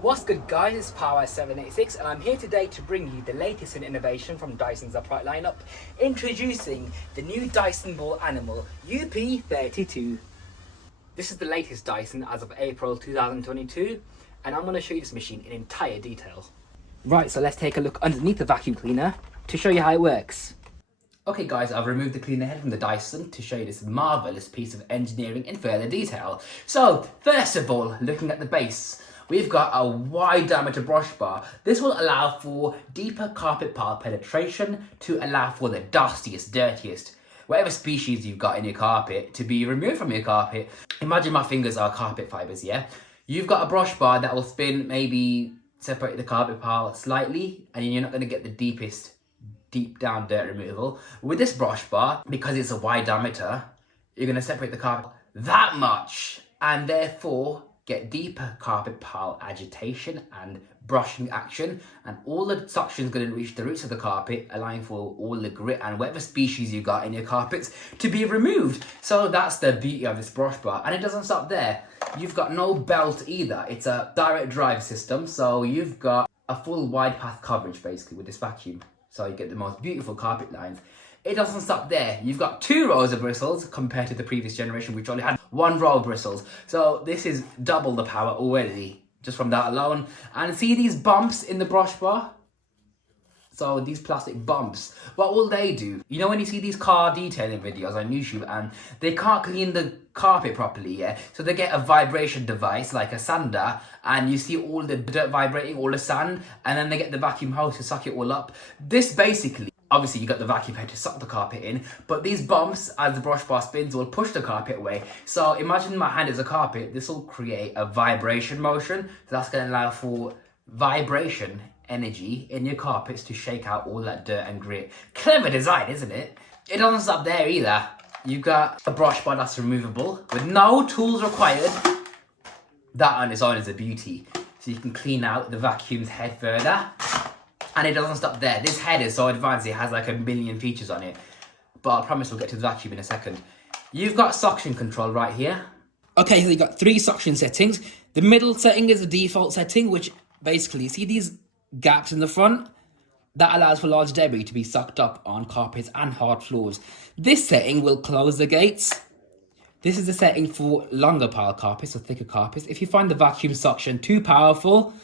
What's good guys, it's Power786 and I'm here today to bring you the latest in innovation from Dyson's upright lineup, introducing the new Dyson Ball Animal UP32. This is the latest Dyson as of April 2022 and I'm going to show you this machine in entire detail. Right, so let's take a look underneath the vacuum cleaner to show you how it works. Okay guys, I've removed the cleaner head from the Dyson to show you this marvellous piece of engineering in further detail. So, first of all, looking at the base, we've got a wide diameter brush bar. This will allow for deeper carpet pile penetration to allow for the dustiest, dirtiest, whatever species you've got in your carpet to be removed from your carpet. Imagine my fingers are carpet fibres, yeah? You've got a brush bar that will spin, maybe separate the carpet pile slightly, and you're not going to get the deep down dirt removal. With this brush bar, because it's a wide diameter, you're going to separate the carpet that much, and therefore get deeper carpet pile agitation and brushing action, and all the suction is going to reach the roots of the carpet, allowing for all the grit and whatever species you got in your carpets to be removed. So that's the beauty of this brush bar, and it doesn't stop there. You've got no belt either. It's a direct drive system, so you've got a full wide path coverage basically with this vacuum, so you get the most beautiful carpet lines. It doesn't stop there. You've got 2 rows of bristles compared to the previous generation, which only had 1 row of bristles. So this is double the power already, just from that alone. And see these bumps in the brush bar? So these plastic bumps, what will they do? You know when you see these car detailing videos on YouTube and they can't clean the carpet properly, yeah? So they get a vibration device like a sander, and you see all the dirt vibrating, all the sand, and then they get the vacuum hose to suck it all up. This basically, obviously you got the vacuum head to suck the carpet in, but these bumps, as the brush bar spins, will push the carpet away. So imagine my hand is a carpet, this will create a vibration motion. So that's going to allow for vibration energy in your carpets to shake out all that dirt and grit. Clever design, isn't it? It doesn't stop there either. You've got a brush bar that's removable with no tools required. That on its own is a beauty. So you can clean out the vacuum's head further. And it doesn't stop there. This head is so advanced, it has like a million features on it. But I promise we'll get to the vacuum in a second. You've got suction control right here. Okay, so you've got 3 suction settings. The middle setting is the default setting, which basically, see these gaps in the front? That allows for large debris to be sucked up on carpets and hard floors. This setting will close the gates. This is the setting for longer pile carpets or thicker carpets. If you find the vacuum suction too powerful,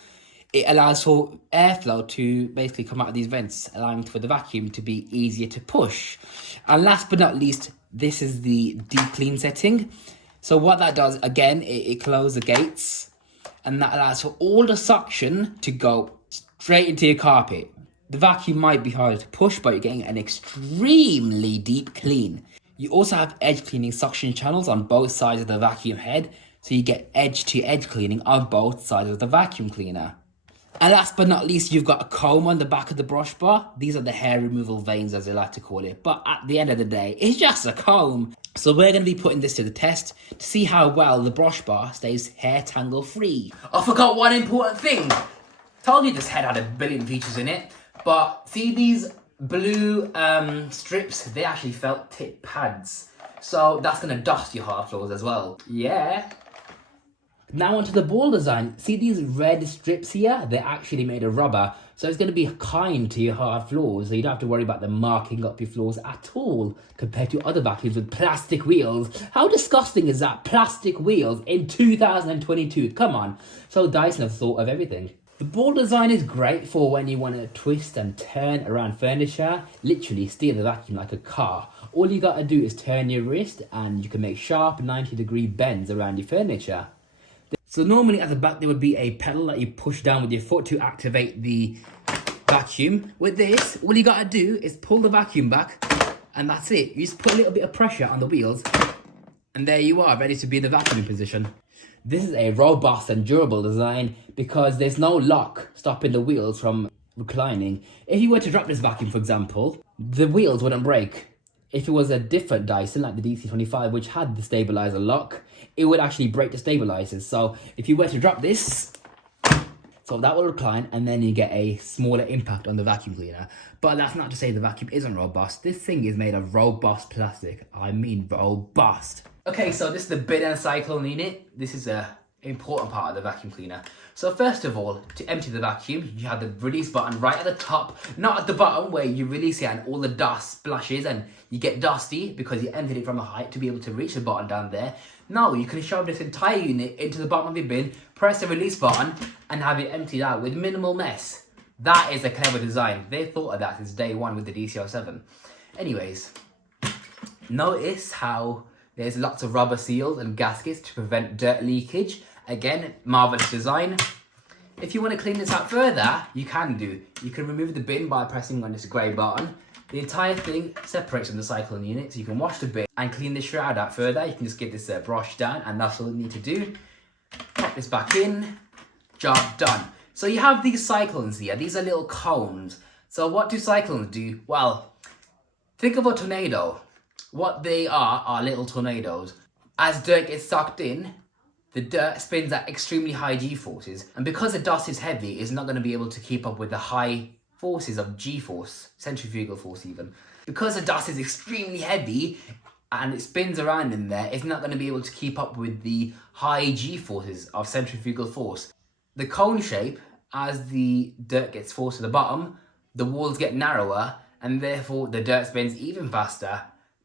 it allows for airflow to basically come out of these vents, allowing for the vacuum to be easier to push. And last but not least, this is the deep clean setting. So what that does, again, it closes the gates, and that allows for all the suction to go straight into your carpet. The vacuum might be harder to push, but you're getting an extremely deep clean. You also have edge cleaning suction channels on both sides of the vacuum head, so you get edge to edge cleaning on both sides of the vacuum cleaner. And last but not least, you've got a comb on the back of the brush bar. These are the hair removal vanes, as they like to call it. But at the end of the day, it's just a comb. So we're going to be putting this to the test to see how well the brush bar stays hair tangle free. I forgot one important thing. Told you this head had a billion features in it. But see these blue strips? They actually felt tip pads. So that's going to dust your hard floors as well. Yeah. Now onto the ball design. See these red strips here? They're actually made of rubber, so it's going to be kind to your hard floors, so you don't have to worry about them marking up your floors at all, compared to other vacuums with plastic wheels. How disgusting is that? Plastic wheels in 2022, come on. So Dyson have thought of everything. The ball design is great for when you want to twist and turn around furniture, literally steer the vacuum like a car. All you got to do is turn your wrist and you can make sharp 90-degree bends around your furniture. So normally at the back there would be a pedal that you push down with your foot to activate the vacuum. With this, all you gotta do is pull the vacuum back, and that's it. You just put a little bit of pressure on the wheels, and there you are, ready to be in the vacuuming position. This is a robust and durable design because there's no lock stopping the wheels from reclining. If you were to drop this vacuum, for example, the wheels wouldn't break. If it was a different Dyson, like the DC25, which had the stabilizer lock, it would actually break the stabilizers. So if you were to drop this, so that will recline, and then you get a smaller impact on the vacuum cleaner. But that's not to say the vacuum isn't robust. This thing is made of robust plastic. I mean robust. Okay, so this is the bid and cyclone unit. This is a important part of the vacuum cleaner. So first of all, to empty the vacuum, you have the release button right at the top, not at the bottom where you release it and all the dust splashes and you get dusty because you emptied it from a height to be able to reach the button down there. No, you can shove this entire unit into the bottom of your bin, press the release button and have it emptied out with minimal mess. That is a clever design. They thought of that since day one with the DC07. Anyways, notice how there's lots of rubber seals and gaskets to prevent dirt leakage. Again, marvelous design. If you want to clean this out further, you can do. You can remove the bin by pressing on this grey button. The entire thing separates from the cyclone unit, so you can wash the bin and clean the shroud out further. You can just give this a brush down, and that's all you need to do. Pop this back in, job done. So you have these cyclones here. These are little cones. So what do cyclones do? Well, think of a tornado. What they are little tornadoes. As dirt gets sucked in, the dirt spins at extremely high G-forces. And because the dust is heavy, it's not going to be able to keep up with the high forces of G-force, centrifugal force even. Because the dust is extremely heavy and it spins around in there, it's not going to be able to keep up with the high G-forces of centrifugal force. The cone shape, as the dirt gets forced to the bottom, the walls get narrower and therefore the dirt spins even faster.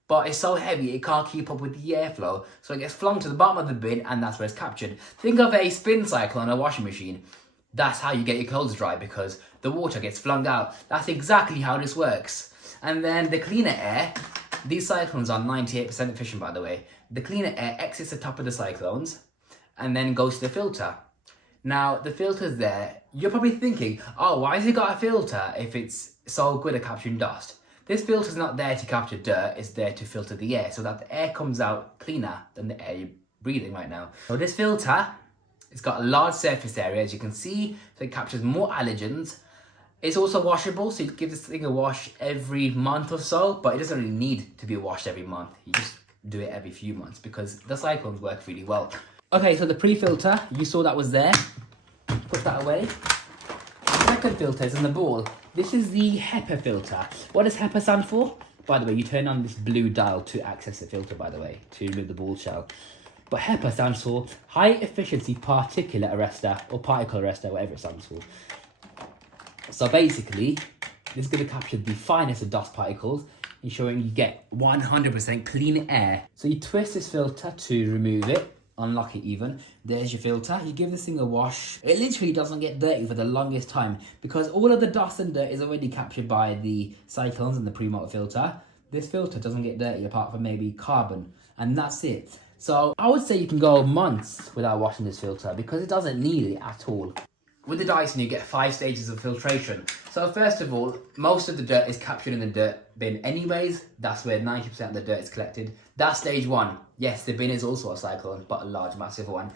But it's so heavy it can't keep up with the airflow, so it gets flung to the bottom of the bin and that's where it's captured. Think of a spin cycle on a washing machine. That's how you get your clothes dry, because the water gets flung out. That's exactly how this works. And then the cleaner air, these cyclones are 98% efficient by the way. The cleaner air exits the top of the cyclones and then goes to the filter. Now the filter's there. You're probably thinking, oh, why has it got a filter if it's so good at capturing dust? This filter's not there to capture dirt, it's there to filter the air so that the air comes out cleaner than the air you're breathing right now. So this filter, it's got a large surface area as you can see, so it captures more allergens. It's also washable, so you give this thing a wash every month or so, but it doesn't really need to be washed every month. You just do it every few months because the cyclones work really well. Okay, so the pre-filter, you saw that was there. Put that away. The second filter is in the ball. This is the Hepa filter. What does Hepa stand for? By the way, you turn on this blue dial to access the filter, by the way, to remove the ball shell. But Hepa stands for High Efficiency Particulate Arrestor, or Particle Arrestor, whatever it stands for. So basically, this is going to capture the finest of dust particles, ensuring you get 100% clean air. So you twist this filter to remove it, unlock it even. There's your filter. You give this thing a wash. It literally doesn't get dirty for the longest time because all of the dust and dirt is already captured by the cyclones and the pre-motor filter. This filter doesn't get dirty apart from maybe carbon, and that's it. So I would say you can go months without washing this filter because it doesn't need it at all. With the Dyson, you get 5 stages of filtration. So first of all, most of the dirt is captured in the dirt bin anyways. That's where 90% of the dirt is collected. That's stage 1. Yes, the bin is also a cyclone, but a large, massive one.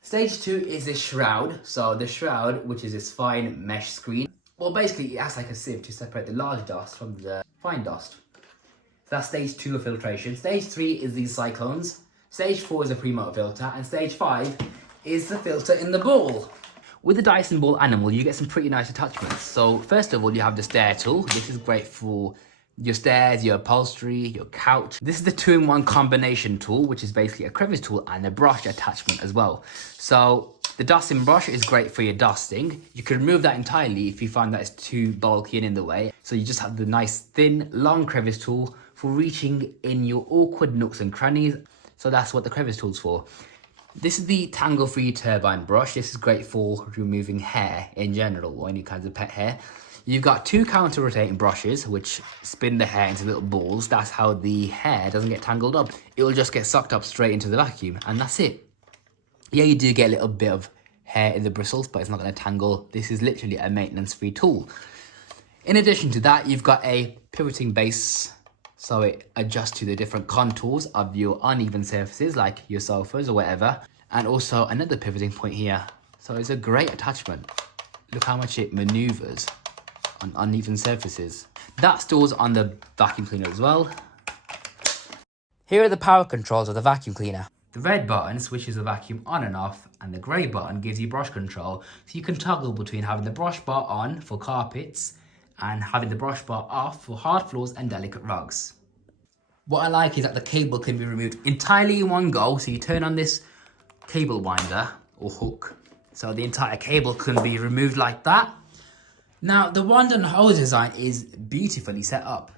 Stage 2 is this shroud. So the shroud, which is this fine mesh screen, well, basically it acts like a sieve to separate the large dust from the fine dust. So that's stage 2 of filtration. Stage 3 is these cyclones. Stage 4 is a pre-motor filter, and stage 5 is the filter in the ball. With the Dyson Ball Animal, you get some pretty nice attachments. So first of all, you have the stair tool. This is great for your stairs, your upholstery, your couch. This is the 2-in-1 combination tool, which is basically a crevice tool and a brush attachment as well. So the dusting brush is great for your dusting. You can remove that entirely if you find that it's too bulky and in the way. So you just have the nice thin, long crevice tool for reaching in your awkward nooks and crannies. So that's what the crevice tool's for. This is the tangle-free turbine brush. This is great for removing hair in general, or any kinds of pet hair. You've got 2 counter-rotating brushes, which spin the hair into little balls. That's how the hair doesn't get tangled up. It will just get sucked up straight into the vacuum, and that's it. Yeah, you do get a little bit of hair in the bristles, but it's not going to tangle. This is literally a maintenance-free tool. In addition to that, you've got a pivoting base, so it adjusts to the different contours of your uneven surfaces, like your sofas or whatever. And also another pivoting point here. So it's a great attachment. Look how much it maneuvers on uneven surfaces. That stores on the vacuum cleaner as well. Here are the power controls of the vacuum cleaner. The red button switches the vacuum on and off, and the grey button gives you brush control. So you can toggle between having the brush bar on for carpets and having the brush bar off for hard floors and delicate rugs. What I like is that the cable can be removed entirely in one go. So you turn on this cable winder or hook. So the entire cable can be removed like that. Now, the wand and hose design is beautifully set up.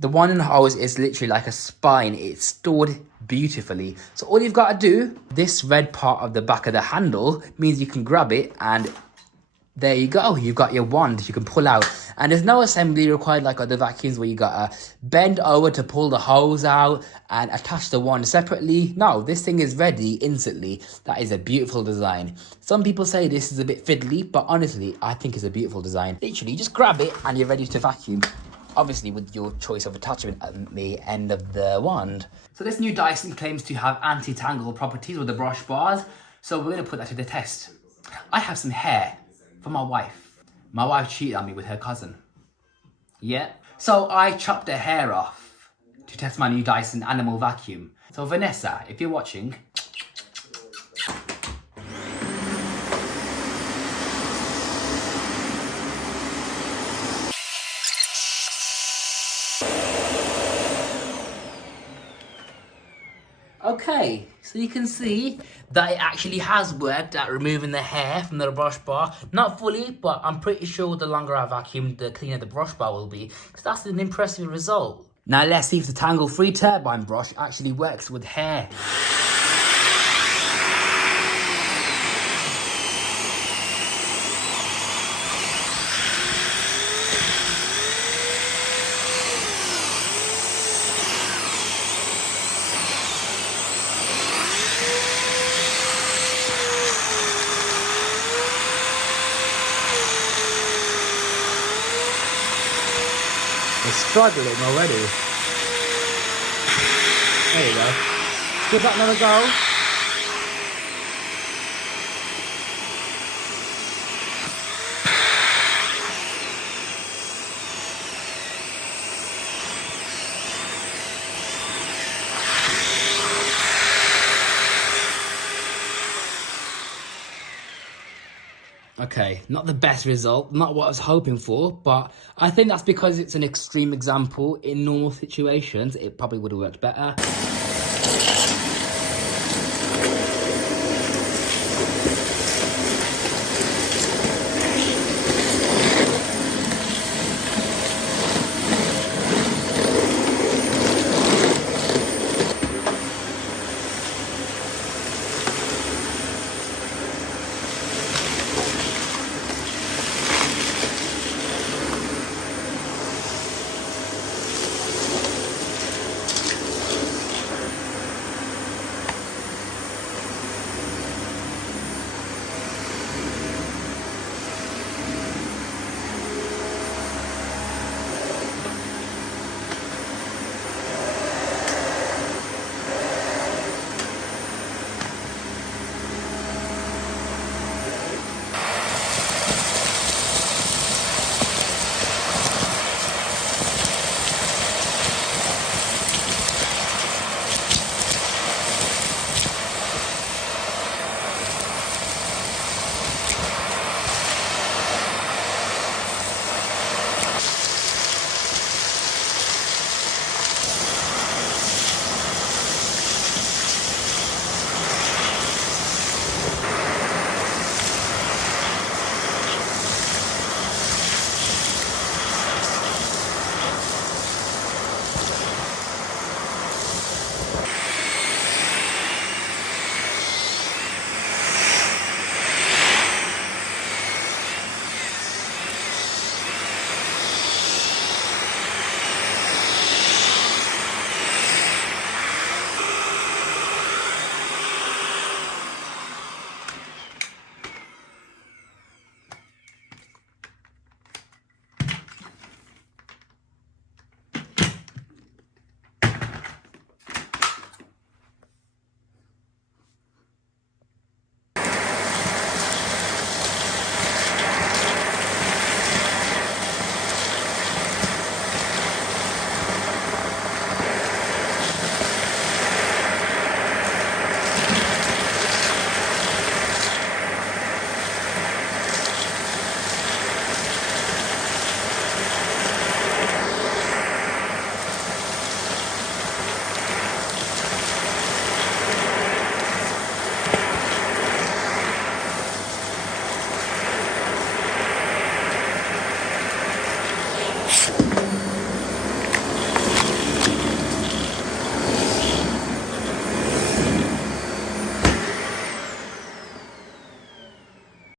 The wand and hose is literally like a spine. It's stored beautifully. So all you've got to do, this red part of the back of the handle means you can grab it and there you go. You've got your wand you can pull out. And there's no assembly required like other vacuums where you got to bend over to pull the hose out and attach the wand separately. No, this thing is ready instantly. That is a beautiful design. Some people say this is a bit fiddly, but honestly, I think it's a beautiful design. Literally, just grab it and you're ready to vacuum. Obviously, with your choice of attachment at the end of the wand. So this new Dyson claims to have anti-tangle properties with the brush bars. So we're going to put that to the test. I have some hair for my wife. My wife cheated on me with her cousin. Yeah. So I chopped her hair off to test my new Dyson Animal Vacuum. So Vanessa, if you're watching, okay, so you can see that it actually has worked at removing the hair from the brush bar. Not fully, but I'm pretty sure the longer I vacuum, the cleaner the brush bar will be. So that's an impressive result. Now let's see if the tangle-free turbine brush actually works with hair. It's struggling already. There you go. Give that another go. Okay, not the best result, not what I was hoping for, but I think that's because it's an extreme example. In normal situations, it probably would have worked better.